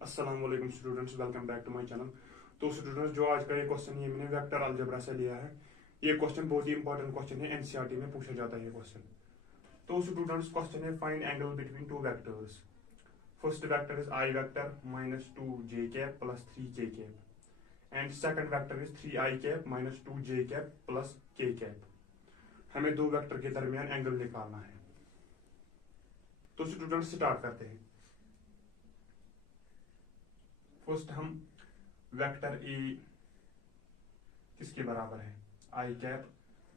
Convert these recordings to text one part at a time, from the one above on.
अस्सलाम वालेकुम students, welcome back to my channel. तो स्टूडेंट्स, जो आज का ये क्वेश्चन है मैंने वेक्टर अलजेब्रा से लिया है। ये क्वेश्चन बहुत ही इंपॉर्टेंट क्वेश्चन है, एनसीईआरटी में पूछा जाता है ये क्वेश्चन। तो स्टूडेंट्स, क्वेश्चन है find angle between two vectors. First vector is I vector minus 2j cap plus 3k cap and second vector is 3i cap minus 2j cap plus k cap. हमें दो vector के दरमियान angle निकालना है। तो students start करते हैं। First हम वेक्टर ए किसके बराबर है, I cap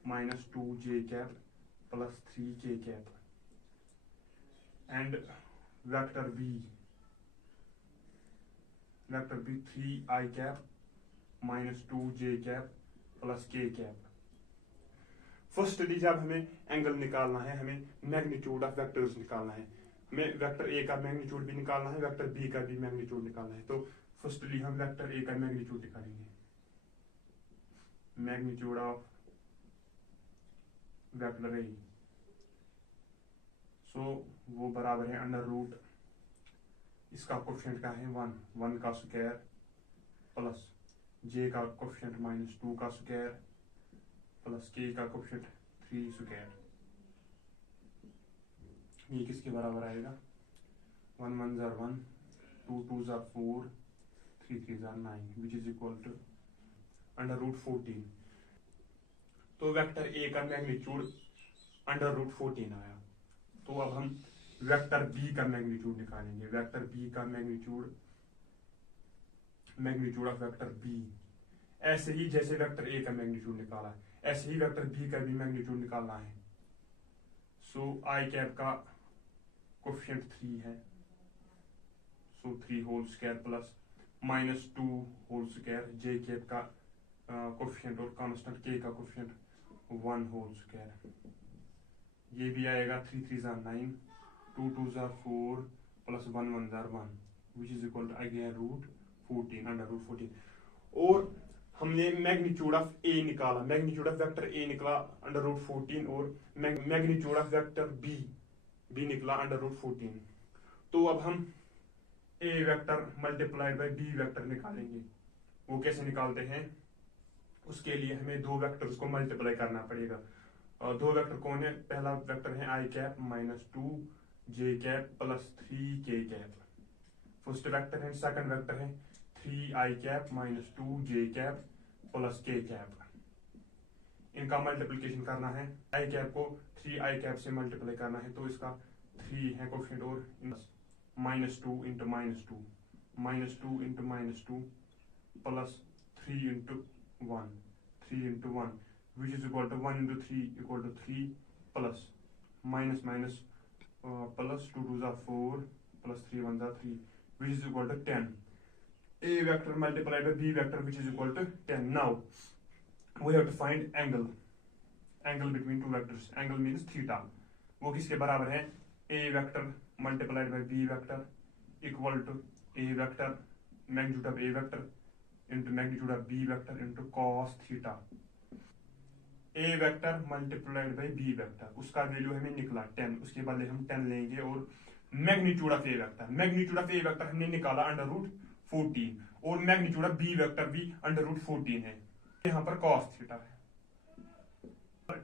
minus 2j cap plus 3k cap and vector B 3i cap minus 2j cap plus k cap. Firstly जब हमें एंगल निकालना है, हमें मैग्नीट्यूड ऑफ वेक्टर्स निकालना है। हमें वेक्टर ए का मैग्नीट्यूड भी निकालना है, वेक्टर बी का भी मैग्नीट्यूड निकालना है। तो फर्स्टली हम वेक्टर ए का मैग्नीट्यूड निकालेंगे। मैग्नीट्यूड ऑफ वेक्टर ए, सो वो बराबर है अंडर रूट, इसका कोफिशिएंट का है 1 का स्क्वायर प्लस जे का कोफिशिएंट माइनस 2 का स्क्वायर प्लस के का कोफिशिएंट 3 स्क्वायर। ये किसके बराबर आएगा, 1 1 जार 1, 2 2 जार 4, 3 3 जार 9 which is equal to under root 14। तो वेक्टर ए का मैग्नीट्यूड अंडर रूट 14 आया। तो अब हम वेक्टर बी का मैग्नीट्यूड निकालेंगे। वेक्टर बी का मैग्नीट्यूड ऑफ वेक्टर बी, ऐसे ही जैसे वेक्टर ए का मैग्नीट्यूड निकाला ऐसे ही वेक्टर बी का भी मैग्नीट्यूड निकालना है। सो आई कैप का कोफिशिएंट 3 है, so 3 whole square plus minus 2 whole square, J cap का कोफिशिएंट और कांस्टेंट के का कोफिशिएंट 1 होल स्क्वायर। ये भी आएगा 3 3 जार 9, 2 2 जार 4 प्लस 1 1 जार 1 which is equal to again root 14 under root 14। और हमने मैग्नीट्यूड ऑफ ए निकाला, मैग्नीट्यूड ऑफ वेक्टर ए निकला अंडर रूट 14 और मैग्नीट्यूड ऑफ वेक्टर बी निकला अंडर रूट 14। तो अब हम A vector multiplied by B vector निकालेंगे। वो कैसे निकालते हैं, उसके लिए हमें दो वेक्टर्स को मल्टीप्लाई करना पड़ेगा। दो वेक्टर कौन है, पहला वेक्टर है I cap minus 2j cap plus 3k cap, first vector है। सेकंड वेक्टर है 3i cap minus 2j cap plus k cap. इनका मल्टीप्लिकेशन करना है, आई कैप को 3i कैप से मल्टीप्लाई करना है, तो इसका 3 है कोफिशिएंट और minus 2 into minus 2 into minus 2 plus 3 into 1 which is equal to 1 into 3 equal to 3 plus minus plus 2 2s are 4 plus 3 1s are 3 which is equal to 10. A vector multiplied by B vector which is equal to 10. Now we have to find angle between two vectors. Angle means theta. वो किसके बराबर है, A vector multiplied by B vector equal to A vector magnitude of A vector into magnitude of B vector into cos theta. A vector multiplied by B vector, उसका value हमें निकला 10, उसके बदले हम 10 लेंगे। और मैग्नीट्यूड ऑफ ए वेक्टर हमने निकाला अंडर रूट 14 और मैग्नीट्यूड ऑफ बी वेक्टर भी अंडर रूट 14 है। यहाँ पर कॉस थीटा है,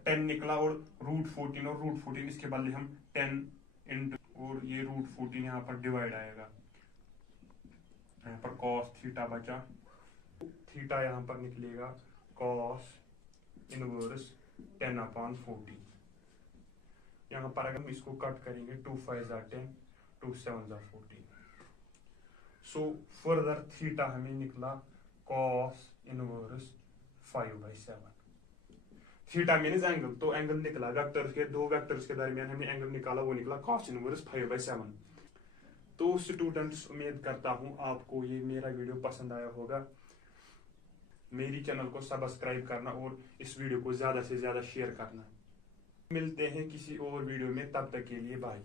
10 निकला और रूट 14 इसके बदले हम 10 इंटू और ये रूट 14 यहाँ पर डिवाइड आएगा, यहाँ पर कॉस थीटा बचा, थीटा यहाँ पर निकलेगा कॉस इनवर्स 10/14। यहाँ पर अगर हम इसको कट करेंगे 2 5 jar 10, 2 7 jar 14। So further theta हमें निकला cos inverse 5/7। Theta means angle, तो एंगल निकला वेक्टर्स के, दो वेक्टर्स के दरमियान हमने एंगल निकाला, वो निकला कॉस इनवर्स 5/7। तो स्टूडेंट्स, उम्मीद करता हूं आपको ये मेरा वीडियो पसंद आया होगा। मेरी चैनल को सब्सक्राइब करना और इस वीडियो को ज्यादा से ज्यादा शेयर करना। मिलते हैं किसी और वीडियो में, तब तक के लिए बाय।